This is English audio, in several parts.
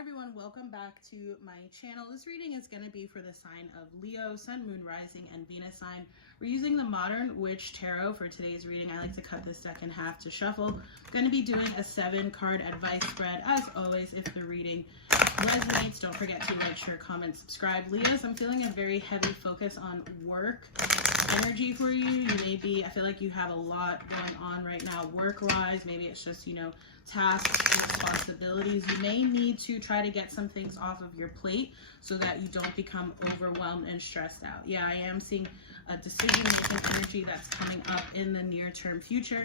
everyone, welcome back to my channel. This reading is going to be for the sign of Leo, Sun, Moon, Rising, and Venus sign. We're using the Modern Witch Tarot for today's reading. I like to cut this deck in half to shuffle. I'm going to be doing a 7-card advice spread. As always, if the reading resonates, don't forget to like, share, comment, subscribe. Leos, I'm feeling a very heavy focus on work energy for you. You may be, I feel like you have a lot going on right now work-wise. Maybe it's just, tasks, responsibilities. You may need to try to get some things off of your plate so that you don't become overwhelmed and stressed out. Yeah, I am seeing a decision-making energy that's coming up in the near-term future.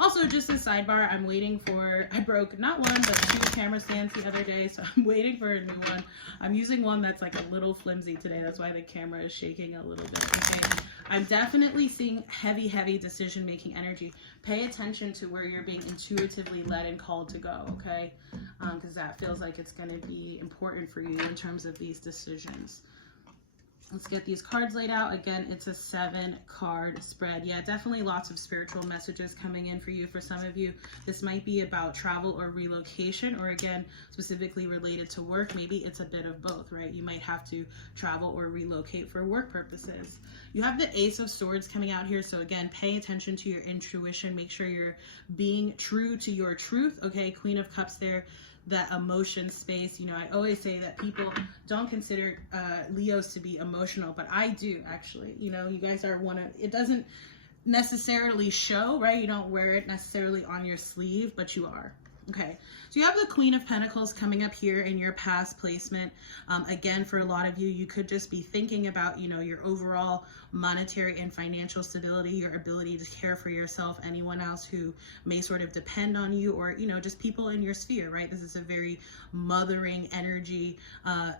Also, just a sidebar, I'm waiting for, I broke not one, but 2 camera stands the other day, so I'm waiting for a new one. I'm using one that's like a little flimsy today. That's why the camera is shaking a little bit, okay? I'm definitely seeing heavy decision-making energy. Pay attention to where you're being intuitively led and called to go, okay? Because that feels like it's going to be important for you in terms of these decisions. Let's get these cards laid out. Again, it's a 7-card spread. Yeah, definitely lots of spiritual messages coming in for you. For some of you, this might be about travel or relocation, or again, specifically related to work. Maybe it's a bit of both, right? You might have to travel or relocate for work purposes. You have the Ace of Swords coming out here. So again, pay attention to your intuition. Make sure you're being true to your truth, okay? Queen of Cups there. That emotion space. I always say that people don't consider Leos to be emotional, but I do actually. You guys are it doesn't necessarily show, right? You don't wear it necessarily on your sleeve, but you are. Okay, so you have the Queen of Pentacles coming up here in your past placement. Again, for a lot of you, you could just be thinking about, your overall monetary and financial stability, your ability to care for yourself, anyone else who may sort of depend on you, or, just people in your sphere, right? This is a very mothering energy,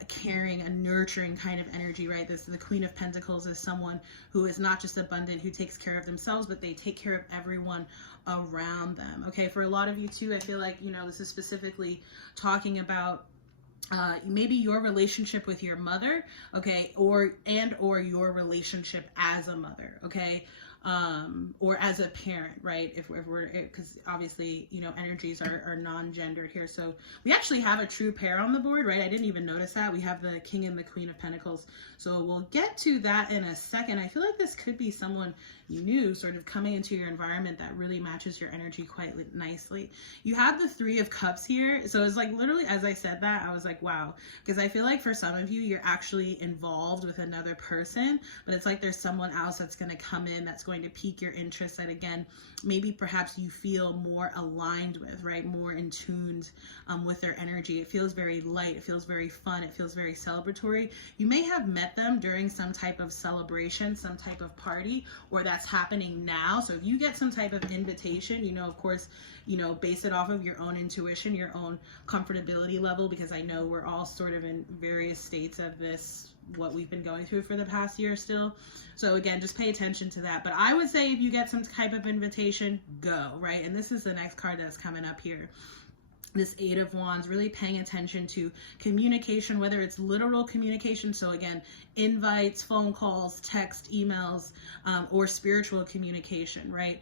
caring and nurturing kind of energy, right? The Queen of Pentacles is someone who is not just abundant, who takes care of themselves, but they take care of everyone around them. Okay, for a lot of you too, I feel like, this is specifically talking about maybe your relationship with your mother, okay, or your relationship as a mother, okay, or as a parent, right? If we're, because obviously, energies are non-gendered here. So we actually have a true pair on the board, right? I didn't even notice that. We have the King and the Queen of Pentacles. So we'll get to that in a second. I feel like this could be someone you knew sort of coming into your environment that really matches your energy quite nicely. You have the 3 of Cups here. So it's like literally, as I said that, I was like, wow, because I feel like for some of you, you're actually involved with another person, but it's like there's someone else that's going to come in that's going to pique your interest, that again, maybe perhaps you feel more aligned with, right? More in tuned with their energy. It feels very light. It feels very fun. It feels very celebratory. You may have met them during some type of celebration, some type of party, or that's happening now. So if you get some type of invitation, of course, base it off of your own intuition, your own comfortability level, because I know we're all sort of in various states of this, what we've been going through for the past year still. So again, just pay attention to that. But I would say if you get some type of invitation, go, right? And this is the next card that's coming up here. This 8 of Wands, really paying attention to communication, whether it's literal communication, so again, invites, phone calls, text, emails, or spiritual communication, right?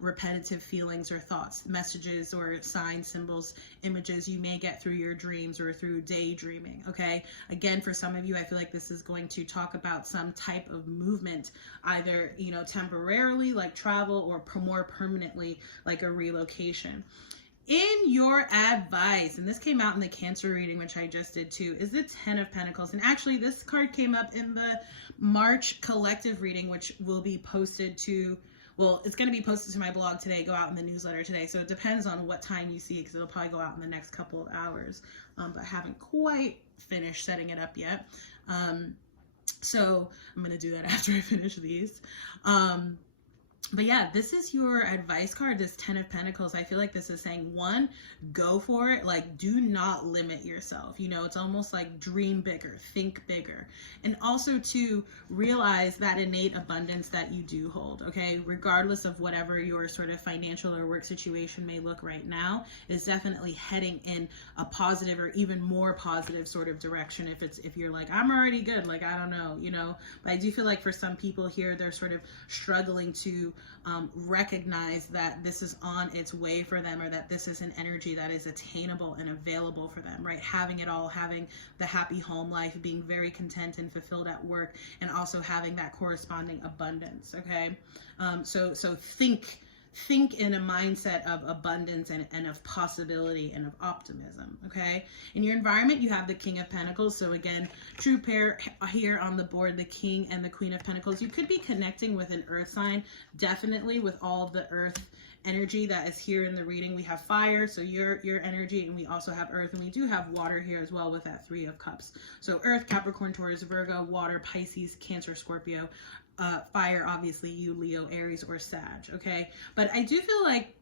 Repetitive feelings or thoughts, messages or signs, symbols, images you may get through your dreams or through daydreaming, okay? Again, for some of you, I feel like this is going to talk about some type of movement, either, temporarily, like travel, or more permanently, like a relocation. In your advice, and this came out in the Cancer reading, which I just did too, is the 10 of Pentacles. And actually this card came up in the March collective reading, which will be posted to, well, it's going to be posted to my blog today, go out in the newsletter today. So it depends on what time you see it, because it'll probably go out in the next couple of hours. But I haven't quite finished setting it up yet. So I'm going to do that after I finish these. But yeah, this is your advice card, this 10 of Pentacles. I feel like this is saying, 1, go for it. Like, do not limit yourself. It's almost like dream bigger, think bigger. And also 2, realize that innate abundance that you do hold, okay? Regardless of whatever your sort of financial or work situation may look right now, is definitely heading in a positive or even more positive sort of direction. If you're like, I'm already good, like, I don't know, But I do feel like for some people here, they're sort of struggling to recognize that this is on its way for them, or that this is an energy that is attainable and available for them, right? Having it all, having the happy home life, being very content and fulfilled at work, and also having that corresponding abundance, okay? So think in a mindset of abundance and of possibility and of optimism, okay? In your environment, you have the King of Pentacles. So again, true pair here on the board, the King and the Queen of Pentacles. You could be connecting with an earth sign, definitely with all the earth energy that is here in the reading. We have fire, so your energy, and we also have earth, and we do have water here as well with that 3 of Cups. So earth, Capricorn, Taurus, Virgo, water, Pisces, Cancer, Scorpio, fire, obviously you, Leo, Aries, or Sag, okay? But I do feel like,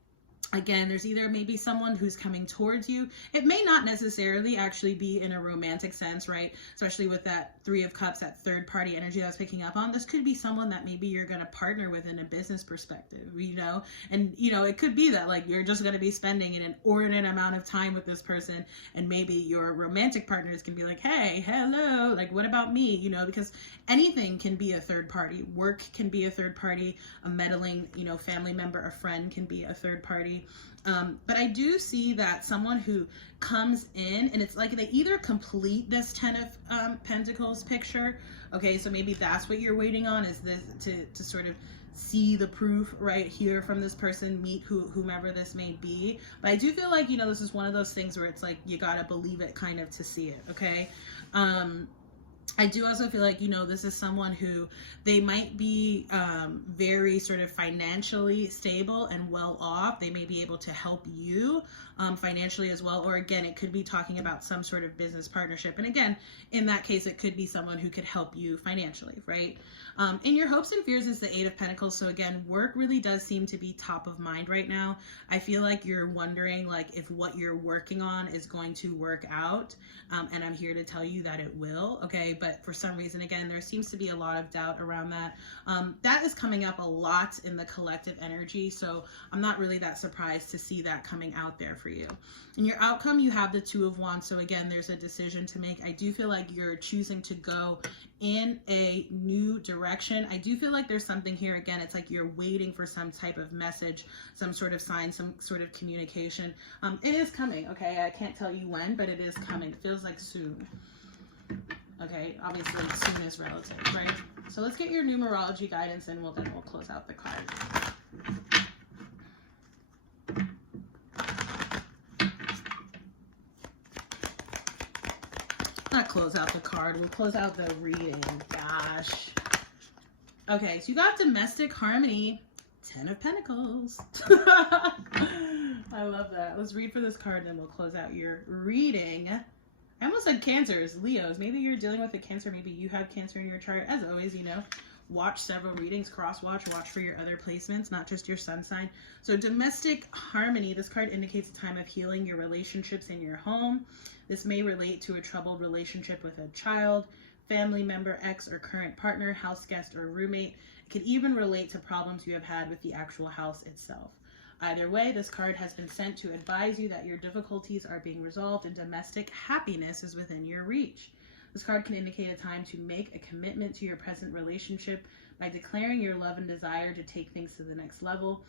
again, there's either maybe someone who's coming towards you. It may not necessarily actually be in a romantic sense, right? Especially with that 3 of Cups, that third party energy I was picking up on. This could be someone that maybe you're going to partner with in a business perspective, you know? And, you know, it could be that like you're just going to be spending an inordinate amount of time with this person, and maybe your romantic partners can be like, hey, hello, like what about me? You know, because anything can be a third party. Work can be a third party. A meddling, you know, family member, a friend can be a third party. But I do see that someone who comes in, and it's like they either complete this 10 of Pentacles picture, okay, so maybe that's what you're waiting on, is this to sort of see the proof right here from this person, meet whomever this may be. But I do feel like, you know, this is one of those things where it's like you gotta believe it kind of to see it, okay? I do also feel like, you know, this is someone who they might be very sort of financially stable and well off. They may be able to help you financially as well. Or again, it could be talking about some sort of business partnership. And again, in that case, it could be someone who could help you financially, right? In your hopes and fears is the 8 of Pentacles. So again, work really does seem to be top of mind right now. I feel like you're wondering like if what you're working on is going to work out. And I'm here to tell you that it will, okay? But for some reason, again, there seems to be a lot of doubt around that. That is coming up a lot in the collective energy. So I'm not really that surprised to see that coming out there for you. In your outcome, you have the 2 of Wands. So again, there's a decision to make. I do feel like you're choosing to go in a new direction. I do feel like there's something here. Again, it's like you're waiting for some type of message, some sort of sign, some sort of communication. It is coming, okay? I can't tell you when, but it is coming. It feels like soon. Okay, obviously soon is relative, right? So let's get your numerology guidance, and then we'll close out the card. Not close out the card, we'll close out the reading. Gosh. Okay, so you got domestic harmony, 10 of Pentacles. I love that. Let's read for this card, and then we'll close out your reading. I almost said Cancers, Leos. Maybe you're dealing with a Cancer. Maybe you have Cancer in your chart. As always, you know, watch several readings, cross-watch, watch for your other placements, not just your sun sign. So domestic harmony, this card indicates a time of healing your relationships in your home. This may relate to a troubled relationship with a child, family member, ex or current partner, house guest, or roommate. It could even relate to problems you have had with the actual house itself. Either way, this card has been sent to advise you that your difficulties are being resolved and domestic happiness is within your reach. This card can indicate a time to make a commitment to your present relationship by declaring your love and desire to take things to the next level.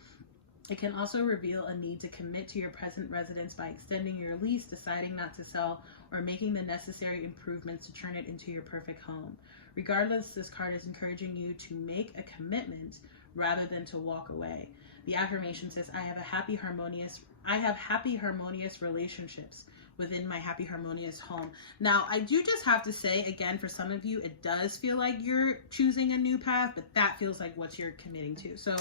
It can also reveal a need to commit to your present residence by extending your lease, deciding not to sell, or making the necessary improvements to turn it into your perfect home. Regardless, this card is encouraging you to make a commitment rather than to walk away. The affirmation says, I have happy, harmonious relationships within my happy, harmonious home. Now, I do just have to say, again, for some of you, it does feel like you're choosing a new path, but that feels like what you're committing to. So,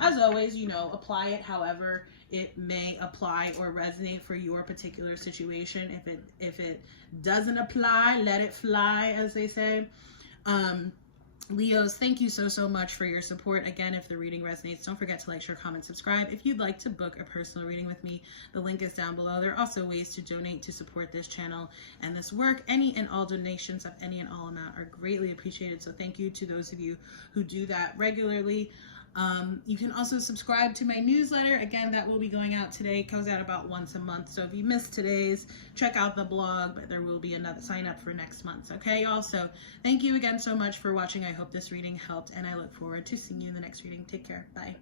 as always, you know, apply it however it may apply or resonate for your particular situation. If it doesn't apply, let it fly, as they say. Leos, thank you so much for your support. Again, if the reading resonates, don't forget to like, share, comment, subscribe. If you'd like to book a personal reading with me, the link is down below. There are also ways to donate to support this channel and this work. Any and all donations of any and all amount are greatly appreciated. So thank you to those of you who do that regularly. You can also subscribe to my newsletter. Again, that will be going out today. It goes out about once a month. So if you missed today's, check out the blog, but there will be another sign up for next month. Okay, y'all? So thank you again so much for watching. I hope this reading helped, and I look forward to seeing you in the next reading. Take care. Bye.